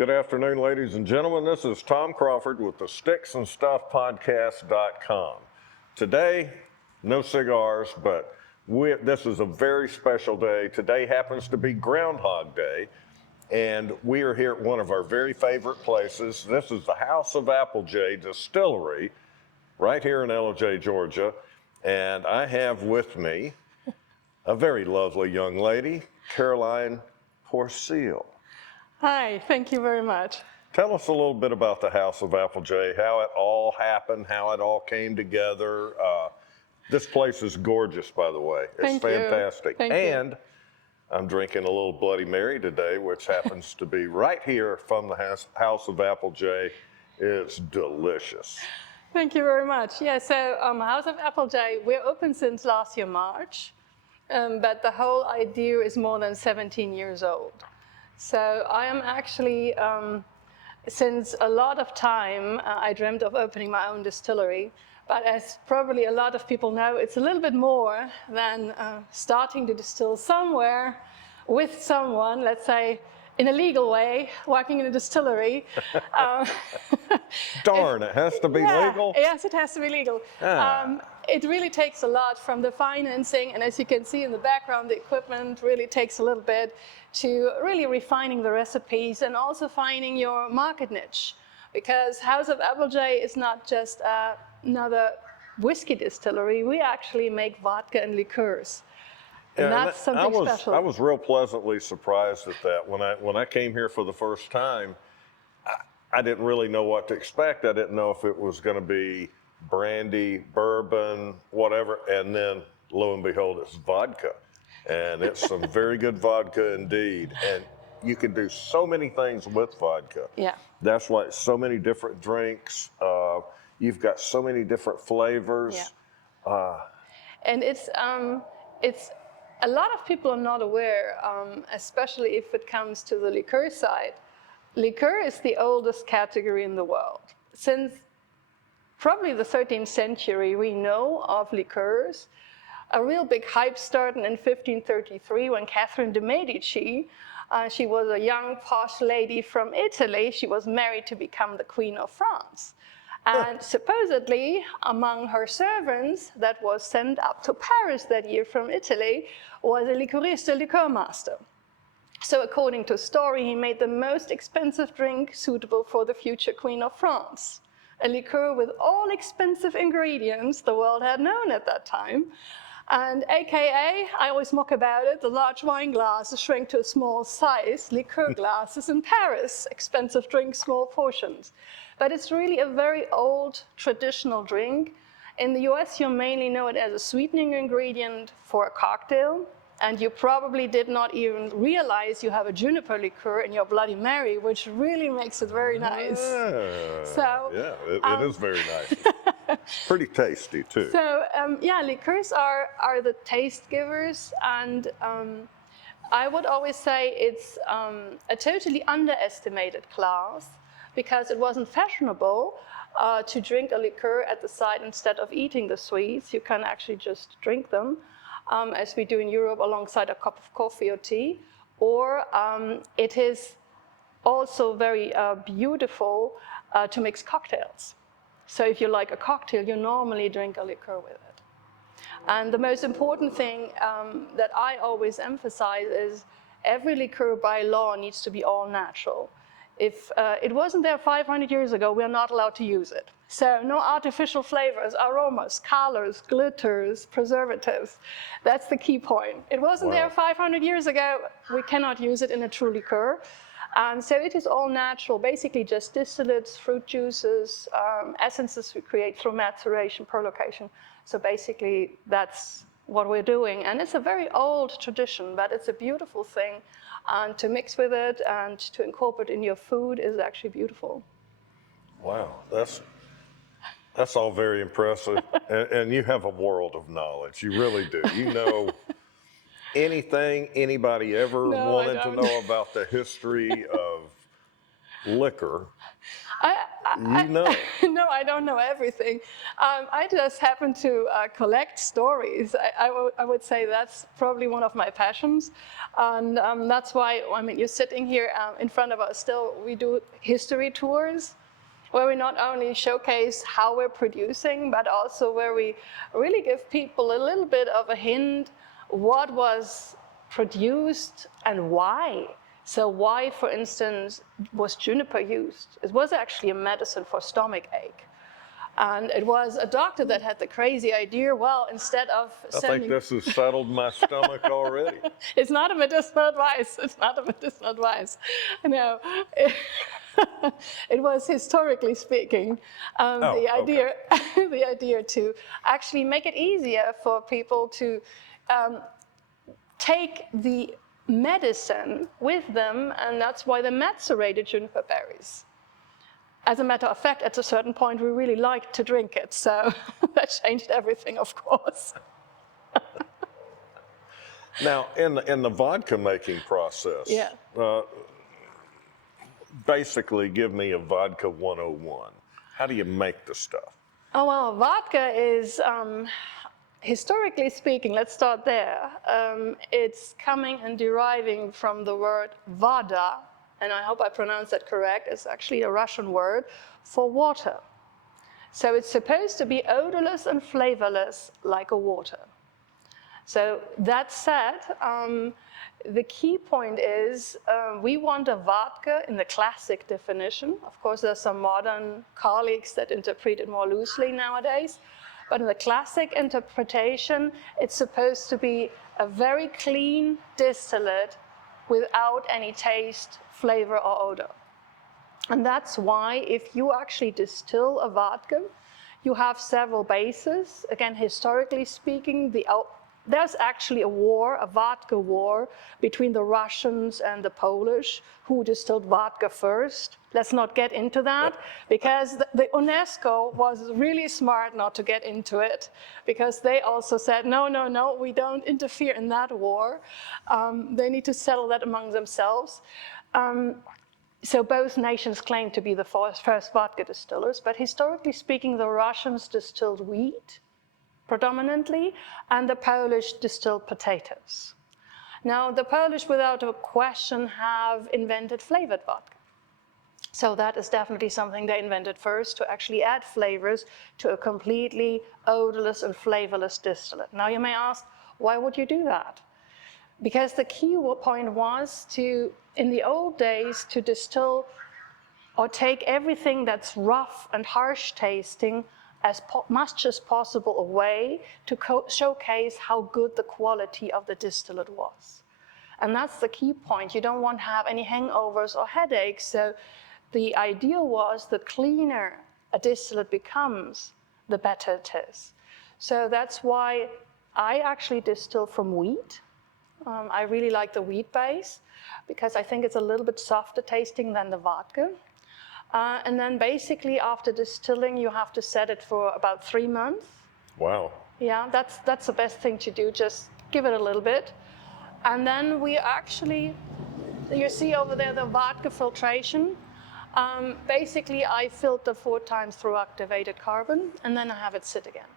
Good afternoon, ladies and gentlemen. This is Tom Crawford with the Stix Stuff Podcast.com. Today, no cigars, but this is a very special day. Today happens to be Groundhog Day, and we are here at one of our very favorite places. This is the House of Applejay Distillery, right here in Applejay, Georgia. And I have with me a very lovely young lady, Caroline Porsiel. Hi, thank you very much. Tell us a little bit about the House of Applejay, how it all happened, how it all came together. This place is gorgeous, by the way. It's fantastic. Thank you. I'm drinking a little Bloody Mary today, which happens to be right here from the House of Applejay. It's delicious. Thank you very much. Yeah, so House of Applejay, we're open since last year, March, but the whole idea is more than 17 years old. So I am actually, since a lot of time, I dreamt of opening my own distillery. But as probably a lot of people know, it's a little bit more than starting to distill somewhere with someone, let's say, in a legal way, working in a distillery. Darn, it has to be legal? Yes, it has to be legal. It really takes a lot from the financing, and as you can see in the background, the equipment really takes a little bit to really refining the recipes and also finding your market niche. Because House of Applejay is not just another whiskey distillery, we actually make vodka and liqueurs. And that's something special. I was real pleasantly surprised at that. When I came here for the first time, I didn't really know what to expect. I didn't know if it was going to be brandy, bourbon, whatever, and then lo and behold, it's vodka. And it's some very good vodka indeed. And you can do so many things with vodka. Yeah. That's why so many different drinks. You've got so many different flavors. Yeah. And it's a lot of people are not aware, especially if it comes to the liqueur side. Liqueur is the oldest category in the world. Since probably the 13th century, we know of liqueurs. A real big hype started in 1533 when Catherine de' Medici, she was a young, posh lady from Italy. She was married to become the Queen of France. And supposedly, among her servants that was sent up to Paris that year from Italy was a liquoriste, a liqueur master. So according to story, he made the most expensive drink suitable for the future Queen of France. A liqueur with all expensive ingredients the world had known at that time. And AKA, I always mock about it, the large wine glasses shrank to a small size, liqueur glasses in Paris, expensive drink, small portions. But it's really a very old traditional drink. In the US, you mainly know it as a sweetening ingredient for a cocktail. And you probably did not even realize you have a juniper liqueur in your Bloody Mary, which really makes it very nice. Yeah, it is very nice. Pretty tasty, too. So, liqueurs are the taste givers. And I would always say it's a totally underestimated class because it wasn't fashionable to drink a liqueur at the side instead of eating the sweets. You can actually just drink them. As we do in Europe alongside a cup of coffee or tea, or it is also very beautiful to mix cocktails. So if you like a cocktail, you normally drink a liqueur with it. And the most important thing that I always emphasize is every liqueur by law needs to be all natural. If it wasn't there 500 years ago, we're not allowed to use it. So no artificial flavors, aromas, colors, glitters, preservatives. That's the key point. It wasn't there 500 years ago. We cannot use it in a true liqueur. So it is all natural, basically just distillates, fruit juices, essences we create through maceration, perlocation. So basically that's what we're doing. And it's a very old tradition, but it's a beautiful thing. And to mix with it and to incorporate in your food is actually beautiful. Wow, that's all very impressive. and you have a world of knowledge. You really do. You know anything anybody ever wanted to know about the history of liquor, I, you know. no, I don't know everything. I just happen to collect stories. I would say that's probably one of my passions. And that's why, I mean, you're sitting here in front of us still. We do history tours where we not only showcase how we're producing, but also where we really give people a little bit of a hint what was produced and why. So why, for instance, was juniper used? It was actually a medicine for stomach ache. And it was a doctor that had the crazy idea, well, instead of I think this has settled my stomach already. It's not a medicinal advice. It's not a medicinal advice. No. It was historically speaking the idea, the idea to actually make it easier for people to take the medicine with them, and that's why they macerated juniper berries. As a matter of fact, at a certain point, we really liked to drink it, so that changed everything, of course. Now, in the vodka making process, Yeah. Basically give me a vodka 101. How do you make the stuff? Oh, well, vodka is, historically speaking, let's start there. It's coming and deriving from the word voda, and I hope I pronounced that correct. It's actually a Russian word for water. So it's supposed to be odorless and flavorless like a water. So that said, the key point is we want a vodka in the classic definition. Of course, there's some modern colleagues that interpret it more loosely nowadays. But in the classic interpretation, it's supposed to be a very clean distillate without any taste, flavor, or odor. And that's why if you actually distill a vodka, you have several bases. Again, historically speaking, there's actually a vodka war between the Russians and the Polish, who distilled vodka first. Let's not get into that, because the UNESCO was really smart not to get into it, because they also said, no, we don't interfere in that war. They need to settle that among themselves. So both nations claim to be the first vodka distillers, but historically speaking, the Russians distilled wheat predominantly, and the Polish distilled potatoes. Now, the Polish, without a question, have invented flavored vodka. So that is definitely something they invented first, to actually add flavors to a completely odorless and flavorless distillate. Now, you may ask, why would you do that? Because the key point was to, in the old days, to distill or take everything that's rough and harsh tasting as much as possible away to showcase how good the quality of the distillate was. And that's the key point. You don't want to have any hangovers or headaches. So the idea was the cleaner a distillate becomes, the better it is. So that's why I actually distill from wheat. I really like the wheat base because I think it's a little bit softer tasting than the vodka. And then basically after distilling, you have to set it for about 3 months. Wow. Yeah, that's the best thing to do. Just give it a little bit. And then we actually, you see over there the vodka filtration. Basically, I filter 4 times through activated carbon, and then I have it sit again.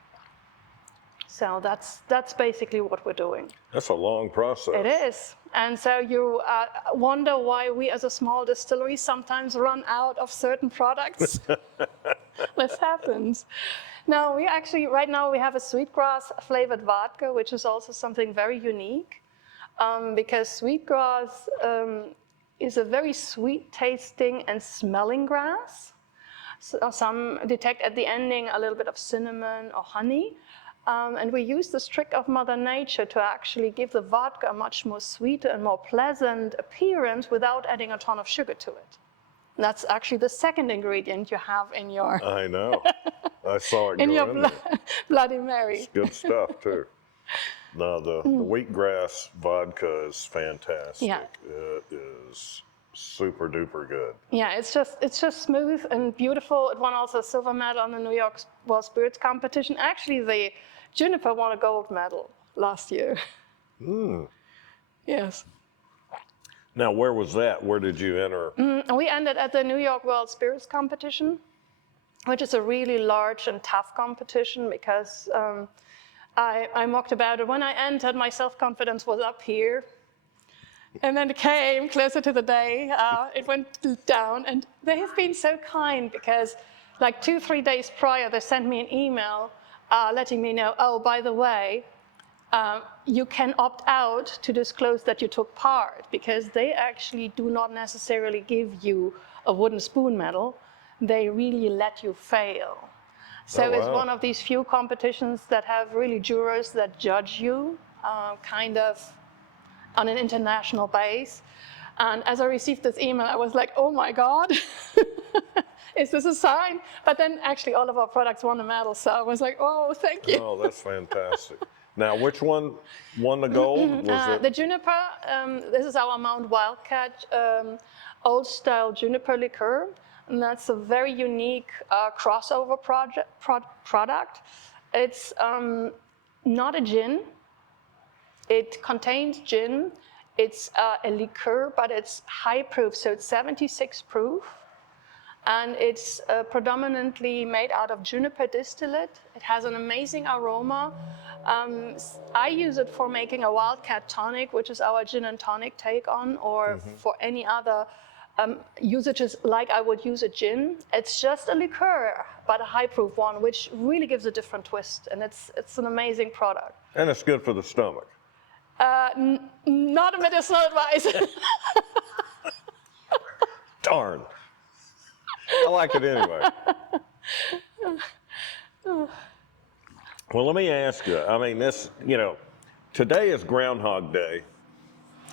So that's basically what we're doing. That's a long process. It is. And so you wonder why we as a small distillery sometimes run out of certain products. This happens. Now, we actually, right now we have a sweetgrass flavored vodka, which is also something very unique, because sweetgrass is a very sweet tasting and smelling grass. So some detect at the ending a little bit of cinnamon or honey. And we use this trick of Mother Nature to actually give the vodka a much more sweeter and more pleasant appearance without adding a ton of sugar to it. And that's actually the second ingredient you have in your... I know. I saw it in go your in there. Bloody Mary. It's good stuff, too. No, the wheatgrass vodka is fantastic. Yeah. It is super duper good. Yeah, it's just smooth and beautiful. It won also a silver medal on the New York World Spirits Competition. Actually, the Juniper won a gold medal last year. Yes. Now, where was that? Where did you enter? We ended at the New York World Spirits Competition, which is a really large and tough competition because I mocked about it. When I entered, my self-confidence was up here. And then it came closer to the day, it went down. And they have been so kind because like 2-3 days prior, they sent me an email letting me know, oh, by the way, you can opt out to disclose that you took part because they actually do not necessarily give you a wooden spoon medal. They really let you fail. So it's one of these few competitions that have really jurors that judge you kind of on an international base. And as I received this email, I was like, oh my God, is this a sign? But then actually all of our products won a medal. So I was like, oh, thank you. Oh, that's fantastic. Now, which one won the gold? Was it the juniper, this is our Mount Wildcat old style juniper liqueur. And that's a very unique crossover product. It's not a gin. It contains gin. It's a liqueur, but it's high proof, so it's 76 proof. And it's predominantly made out of juniper distillate. It has an amazing aroma. I use it for making a Wildcat tonic, which is our gin and tonic take on, or for any other usages like I would use a gin. It's just a liqueur, but a high proof one, which really gives a different twist. And it's an amazing product. And it's good for the stomach. Not a medicinal advice. Darn. I like it anyway. Well, let me ask you, I mean, today is Groundhog Day,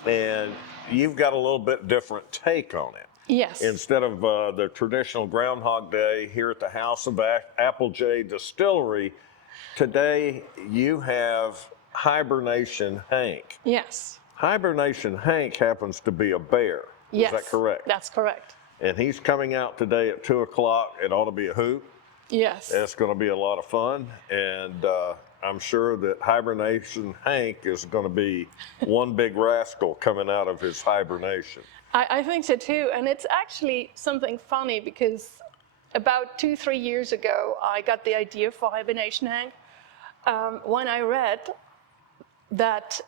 and you've got a little bit different take on it. Yes. Instead of the traditional Groundhog Day here at the House of Applejay Distillery, today you have Hibernation Hank. Yes. Hibernation Hank happens to be a bear. Yes. Is that correct? That's correct. And he's coming out today at 2 o'clock. It ought to be a hoot. Yes. It's going to be a lot of fun. And I'm sure that Hibernation Hank is going to be one big rascal coming out of his hibernation. I think so too. And it's actually something funny because about 2-3 years ago, I got the idea for Hibernation Hank when I read that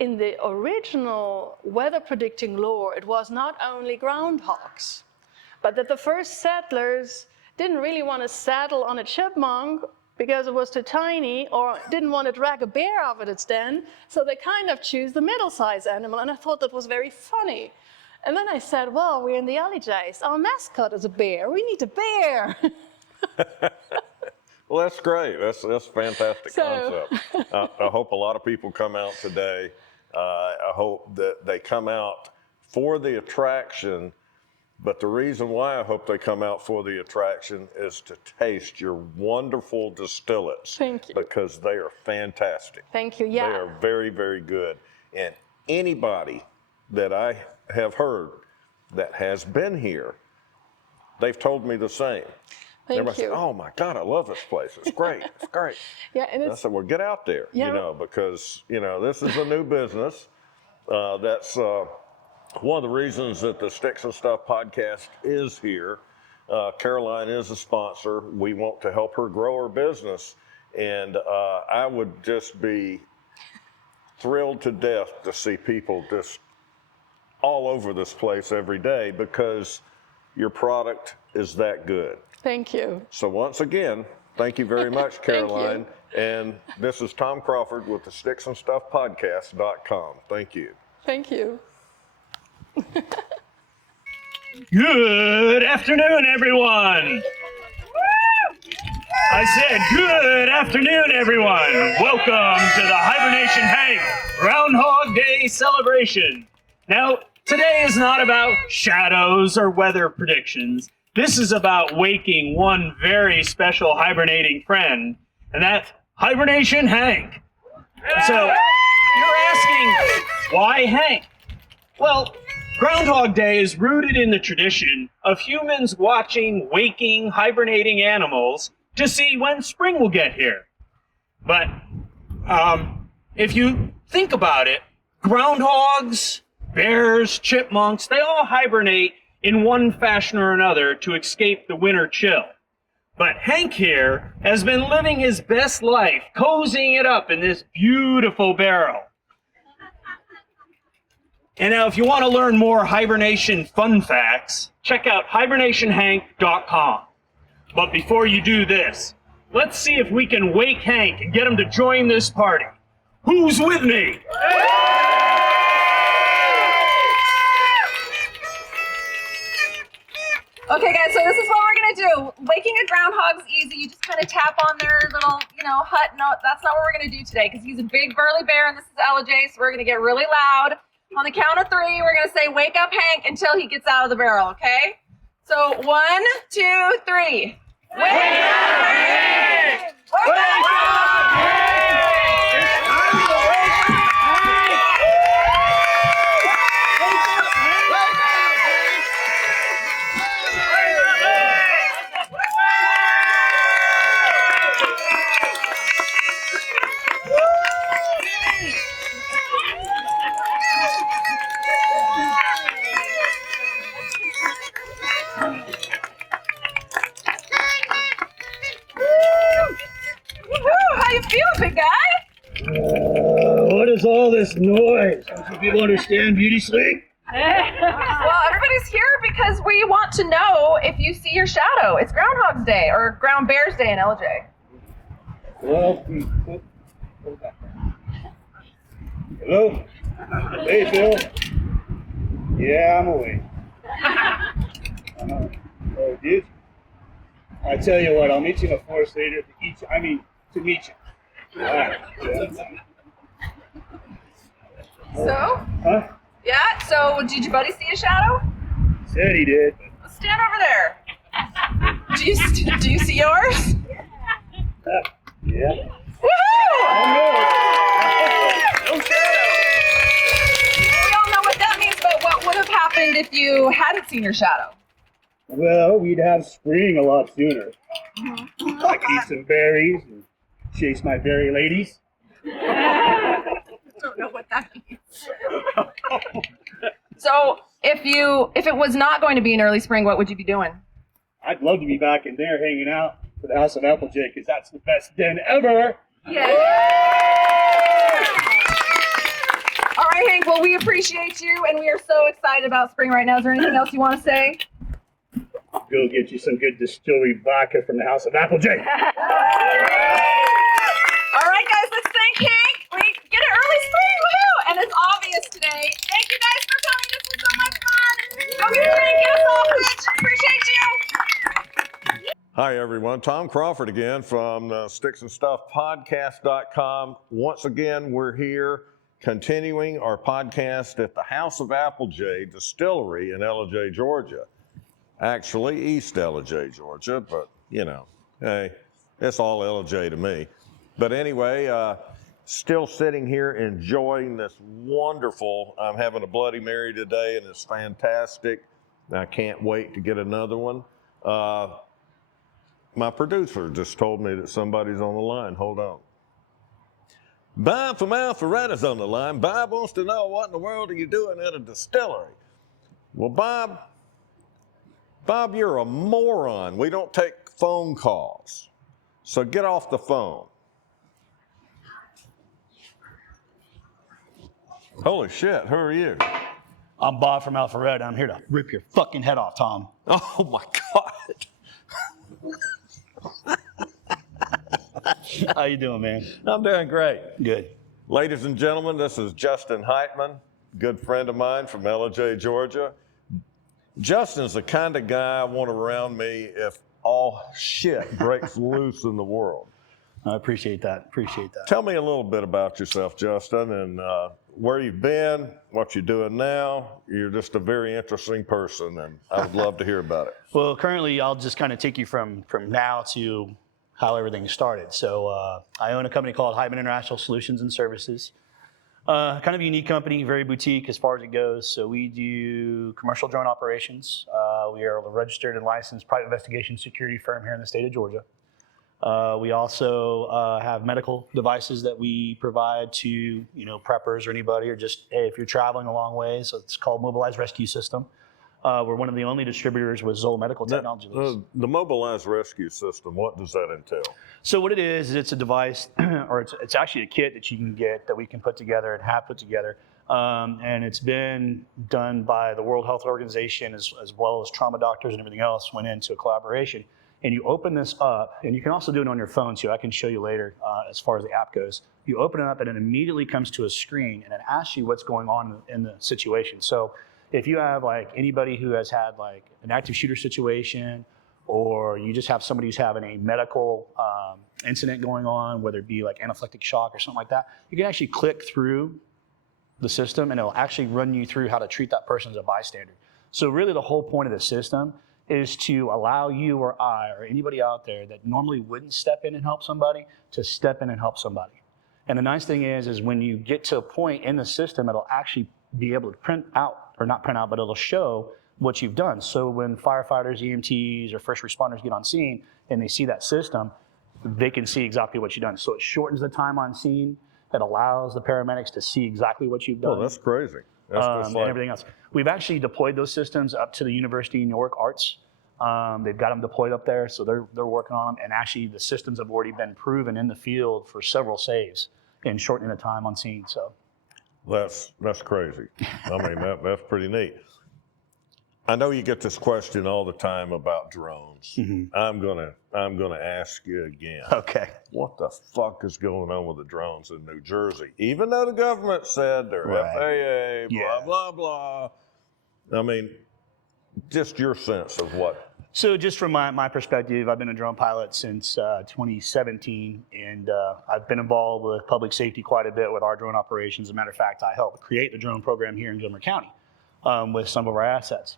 in the original weather predicting lore, it was not only groundhogs, but that the first settlers didn't really want to settle on a chipmunk because it was too tiny, or didn't want to drag a bear out of its den, so they kind of choose the middle-sized animal, and I thought that was very funny. And then I said, well, we're in the Applejay. Our mascot is a bear. We need a bear. Well, that's great. That's a fantastic concept. I hope a lot of people come out today. I hope that they come out for the attraction, but the reason why I hope they come out for the attraction is to taste your wonderful distillates. Thank you. Because they are fantastic. Thank you, yeah. They are very, very good. And anybody that I have heard that has been here, they've told me the same. Thank you. Say, oh my God, I love this place. It's great. It's great. Yeah, and I said, well, get out there, Yeah. Because, this is a new business. That's one of the reasons that the Stix Stuff Podcast is here. Caroline is a sponsor. We want to help her grow her business. And I would just be thrilled to death to see people just all over this place every day because your product is that good. Thank you. So once again, thank you very much, Caroline. And this is Tom Crawford with the Stix Stuff Podcast.com. Thank you. Thank you. Good afternoon, everyone. I said good afternoon, everyone. Welcome to the Hibernation Hank Groundhog Day celebration. Now, today is not about shadows or weather predictions. This is about waking one very special hibernating friend, and that's Hibernation Hank. So, you're asking, why Hank? Well, Groundhog Day is rooted in the tradition of humans watching waking, hibernating animals to see when spring will get here. But if you think about it, groundhogs bears, chipmunks, they all hibernate in one fashion or another to escape the winter chill. But Hank here has been living his best life, cozying it up in this beautiful barrel. And now if you want to learn more hibernation fun facts, check out hibernationhank.com. But before you do this, let's see if we can wake Hank and get him to join this party. Who's with me? Okay, guys, so this is what we're gonna do. Waking a groundhog's easy. You just kind of tap on their little, hut. No, that's not what we're gonna do today because he's a big burly bear and this is Applejay, so we're gonna get really loud. On the count of 3, we're gonna say, "Wake up, Hank," until he gets out of the barrel. Okay? So 1, 2, 3. Wake up, Hank! Wake up, Hank! It's time to wake up, Woohoo! How you feel, big guy? What is all this noise? Don't people understand beauty sleep? Well, everybody's here because we want to know if you see your shadow. It's Groundhog's Day or Ground Bear's Day in LJ. Well, hello? Hey, Phil. Yeah, I'm awake. Oh, dude. I tell you what, I'll meet you in the forest later to meet you. All right. So? Huh? Yeah, so did your buddy see a shadow? Said he did. Let's stand over there. Do you see yours? Yeah. Woohoo! No shadow. We all know what that means, but what would have happened if you hadn't seen your shadow? Well, we'd have spring a lot sooner. I could eat some berries and chase my berry ladies. I don't know what that means. So, if it was not going to be an early spring, what would you be doing? I'd love to be back in there hanging out for the House of Applejay because that's the best den ever. Yeah. All right, Hank. Well, we appreciate you, and we are so excited about spring right now. Is there anything else you want to say? Go get you some good distillery vodka from the House of Applejay. All right, guys. Let's thank Hank. We get an early spring, woohoo! And it's obvious today. Thank you guys for coming. This was so much fun. Go get a drink, get a sausage. Appreciate you. Hi, everyone. Tom Crawford again from Stix Stuff Podcast.com. Once again, we're here continuing our podcast at the House of Applejay Distillery in Applejay, Georgia. Actually, East Applejay, Georgia, but hey, it's all Applejay to me. But anyway, still sitting here enjoying this wonderful, I'm having a Bloody Mary today and it's fantastic. I can't wait to get another one. My producer just told me that somebody's on the line. Hold on. Bob from Alpharetta's on the line. Bob wants to know what in the world are you doing at a distillery? Well, Bob, you're a moron. We don't take phone calls. So get off the phone. Holy shit, who are you? I'm Bob from Alpharetta. I'm here to rip your fucking head off, Tom. Oh my God. How you doing, man? I'm doing great. Good. Ladies and gentlemen, this is Justin Heitman, good friend of mine from Applejay, Georgia. Justin's the kind of guy I want around me if all shit breaks loose in the world. I appreciate that. Tell me a little bit about yourself, Justin, and where you've been, what you're doing now. You're just a very interesting person, and I would love to hear about it. Well, currently, I'll just kind of take you from now to how everything started. So I own a company called Heitman International Solutions and Services. Kind of a unique company, very boutique as far as it goes. So we do commercial drone operations. We are a registered and licensed private investigation security firm here in the state of Georgia. We also have medical devices that we provide to preppers or anybody, or just hey, if you're traveling a long way. So it's called Mobilized Rescue System. We're one of the only distributors with Zoll Medical Technology. The Mobilized Rescue System, what does that entail? So what it is it's a device, or it's actually a kit that you can get that we can put together and have put together. And it's been done by the World Health Organization as well as trauma doctors and everything else went into a collaboration. And you open this up, and you can also do it on your phone too. I can show you later as far as the app goes. You open it up, and it immediately comes to a screen, and it asks you what's going on in the situation. So if you have like anybody who has had like an active shooter situation, or you just have somebody who's having a medical incident going on, whether it be like anaphylactic shock or something like that, you can actually click through the system, and it'll actually run you through how to treat that person as a bystander. So really the whole point of the system is to allow you or I or anybody out there that normally wouldn't step in and help somebody to step in and help somebody. And the nice thing is when you get to a point in the system, it'll actually be able to print out, or not print out, but it'll show what you've done. So when firefighters, EMTs, or first responders get on scene and they see that system, they can see exactly what you've done. So it shortens the time on scene. It allows the paramedics to see exactly what you've done. Oh, that's crazy. That's just like, and everything else. We've actually deployed those systems up to the University of New York Arts. They've got them deployed up there, so they're working on them. And actually, the systems have already been proven in the field for several saves in shortening the time on scene. So that's crazy. I mean, that's pretty neat. I know you get this question all the time about drones. Mm-hmm. I'm gonna ask you again. Okay. What the fuck is going on with the drones in New Jersey? Even though the government said they're Right. FAA, blah, blah, blah. I mean, just your sense of what. So just from my perspective, I've been a drone pilot since 2017, and I've been involved with public safety quite a bit with our drone operations. As a matter of fact, I helped create the drone program here in Gilmer County with some of our assets.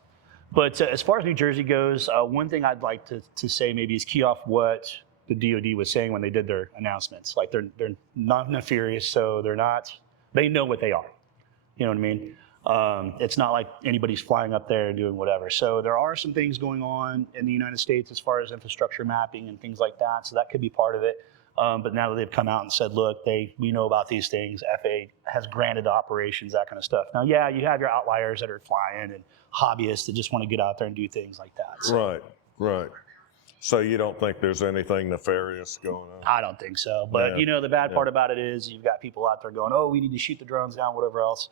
But as far as New Jersey goes, one thing I'd like to say maybe is key off what the DOD was saying when they did their announcements. Like they're not nefarious, so they know what they are. You know what I mean? It's not like anybody's flying up there and doing whatever. So there are some things going on in the United States as far as infrastructure mapping and things like that. So that could be part of it. But now that they've come out and said, look, we know about these things. FAA has granted operations, that kind of stuff. Now, yeah, you have your outliers that are flying and hobbyists that just want to get out there and do things like that. So, Right. So you don't think there's anything nefarious going on? I don't think so. But, Yeah. the bad part about it is you've got people out there going, oh, we need to shoot the drones down, whatever else.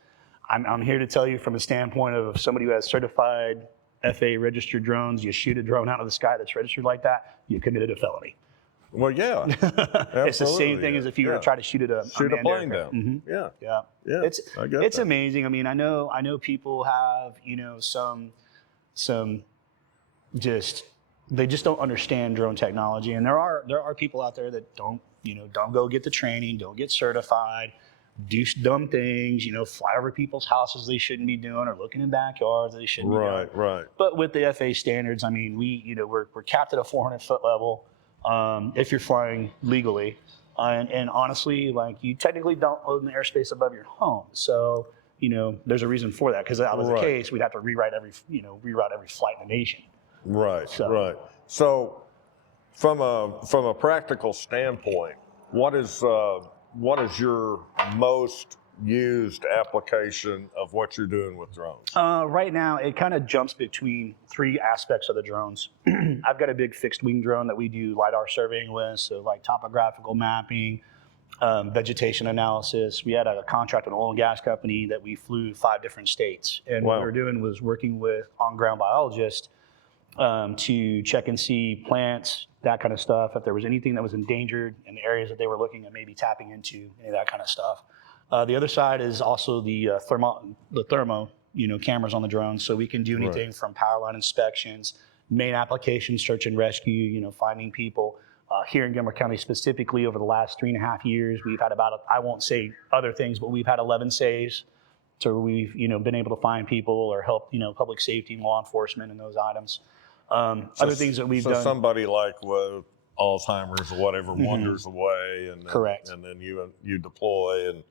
I'm here to tell you from the standpoint of somebody who has certified FAA registered drones, you shoot a drone out of the sky that's registered like that, you committed a felony. Well, yeah. It's the same thing as if you were to try to shoot a plane down. Mm-hmm. Yeah. Yeah. It's amazing. I mean, I know people have, some they just don't understand drone technology. And there are people out there that don't go get the training, don't get certified, do dumb things, fly over people's houses they shouldn't be doing, or looking in backyards they shouldn't be doing. Right. But with the FAA standards, I mean, we're capped at a 400-foot level. If you're flying legally, and honestly, like you technically don't own the airspace above your home, so there's a reason for that. Because if that was the case, we'd have to reroute every flight in the nation. Right. So, from a practical standpoint, what is your most used application of what you're doing with drones? Right now, it kind of jumps between three aspects of the drones. I've got a big fixed wing drone that we do LiDAR surveying with, so like topographical mapping, vegetation analysis. We had a contract with an oil and gas company that we flew 5 different states. And what we were doing was working with on-ground biologists to check and see plants, that kind of stuff, if there was anything that was endangered in the areas that they were looking at maybe tapping into, any of that kind of stuff. The other side is also the thermo cameras on the drone, so we can do anything from power line inspections, main applications, search and rescue, finding people. Here in Gilmer County specifically, over the last 3.5 years, we've had I won't say other things, but we've had 11 saves. So we've been able to find people or help public safety and law enforcement in those items. Other things that we've done. So somebody like with Alzheimer's or whatever wanders away, and Correct. And then you deploy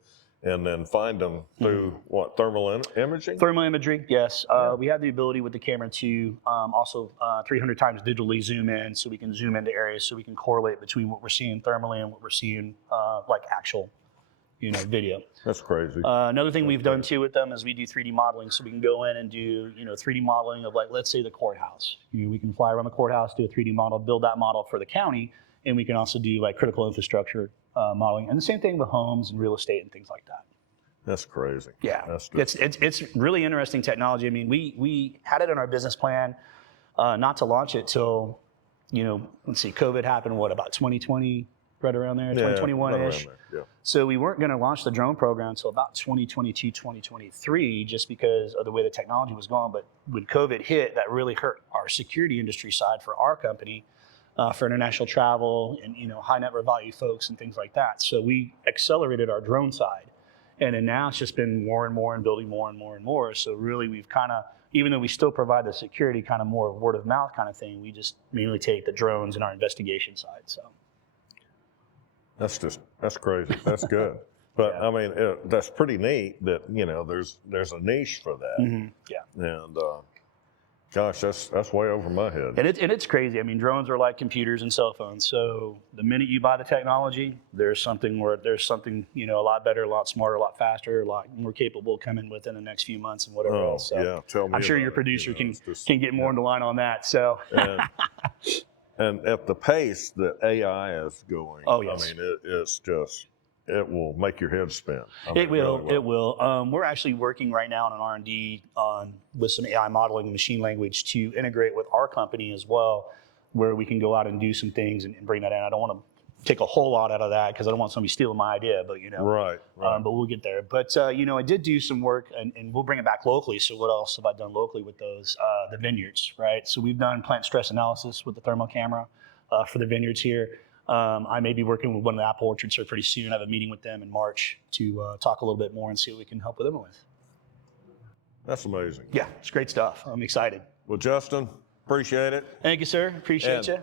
and then find them through what, thermal imaging? Thermal imagery, yes. We have the ability with the camera to also 300 times digitally zoom in, so we can zoom into areas, so we can correlate between what we're seeing thermally and what we're seeing like actual, video. That's crazy. Another thing we've done too with them is we do 3D modeling, so we can go in and do 3D modeling of, like, let's say the courthouse. We can fly around the courthouse, do a 3D model, build that model for the county, and we can also do like critical infrastructure modeling, and the same thing with homes and real estate and things like that. That's crazy. Yeah, That's just, it's really interesting technology. I mean, we had it in our business plan not to launch it till, let's see, COVID happened, about 2020, right around there, 2021-ish. Yeah. So we weren't going to launch the drone program until about 2022, 2023, just because of the way the technology was going. But when COVID hit, that really hurt our security industry side for our company, for international travel and, high net worth value folks and things like that. So we accelerated our drone side. And then now it's just been more and more and building more and more and more. So really we've kind of, even though we still provide the security kind of more word of mouth kind of thing, we just mainly take the drones and our investigation side. So that's crazy. That's good. But Yeah. I mean, that's pretty neat that, there's a niche for that. Yeah. And gosh, that's way over my head. And it's crazy. I mean, drones are like computers and cell phones. So the minute you buy the technology, there's something a lot better, a lot smarter, a lot faster, a lot more capable coming within the next few months and whatever else. So yeah, tell me. I'm sure about your it. producer It's just- can get more into line on that. So And at the pace that AI is going, Oh, yes. I mean, it will make your head spin. I mean, it will. really It will. We're actually working right now on an R&D with some AI modeling and machine language to integrate with our company as well, where we can go out and do some things and bring that in. I don't want to take a whole lot out of that because I don't want somebody stealing my idea, but Right. but we'll get there. But I did do some work, and we'll bring it back locally. So what else have I done locally with those? The vineyards, right? So we've done plant stress analysis with the thermal camera for the vineyards here. I may be working with one of the apple orchards here pretty soon. I have a meeting with them in March to talk a little bit more and see what we can help with them with. That's amazing. Yeah, it's great stuff. I'm excited. Well, Justin, appreciate it. Thank you, sir. Appreciate And- you.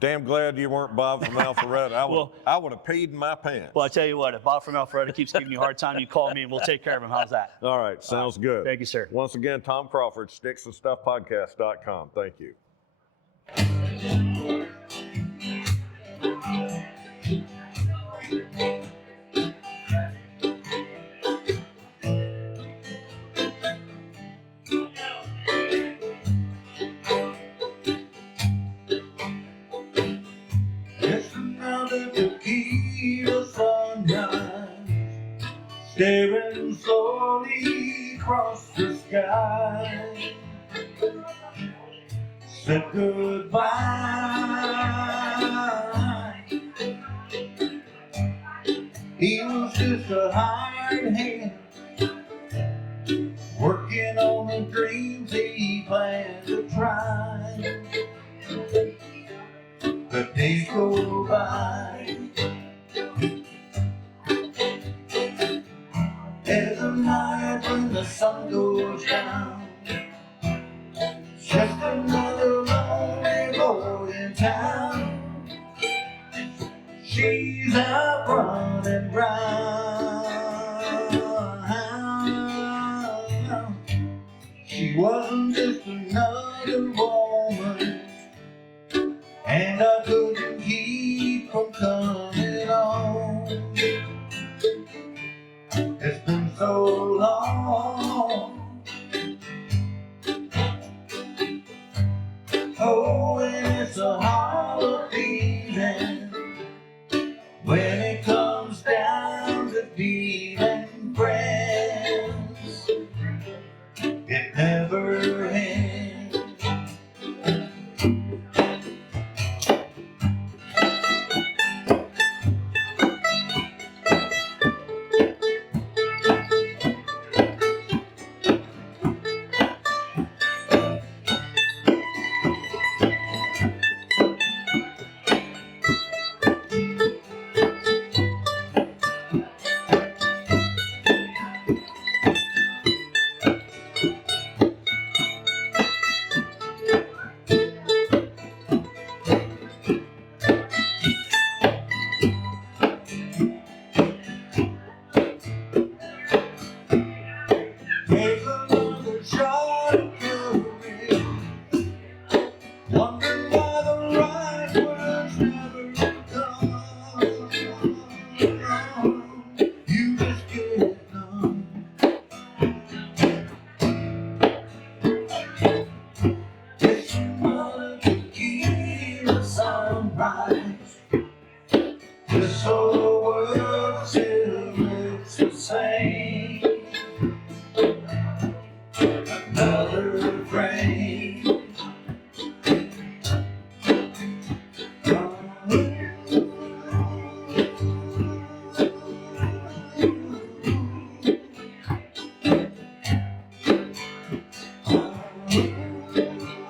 Damn glad you weren't Bob from Alpharetta. I would have peed in my pants. Well, I tell you what, if Bob from Alpharetta keeps giving you a hard time, you call me and we'll take care of him. How's that? All right, sounds good. Thank you, sir. Once again, Tom Crawford, StixandStuffPodcast.com. Thank you. It's another tequila sunrise, staring slowly across the sky. Said goodbye. He was just a hired hand, working on the dreams he planned to try. The days go by, as the night when the sun goes down, just another lonely boy in town. She's out running round. She wasn't just another woman, and I couldn't keep from coming on. It's been so long. Oh, and it's a hollow feeling when it comes down to dealing friends. It never ends. Take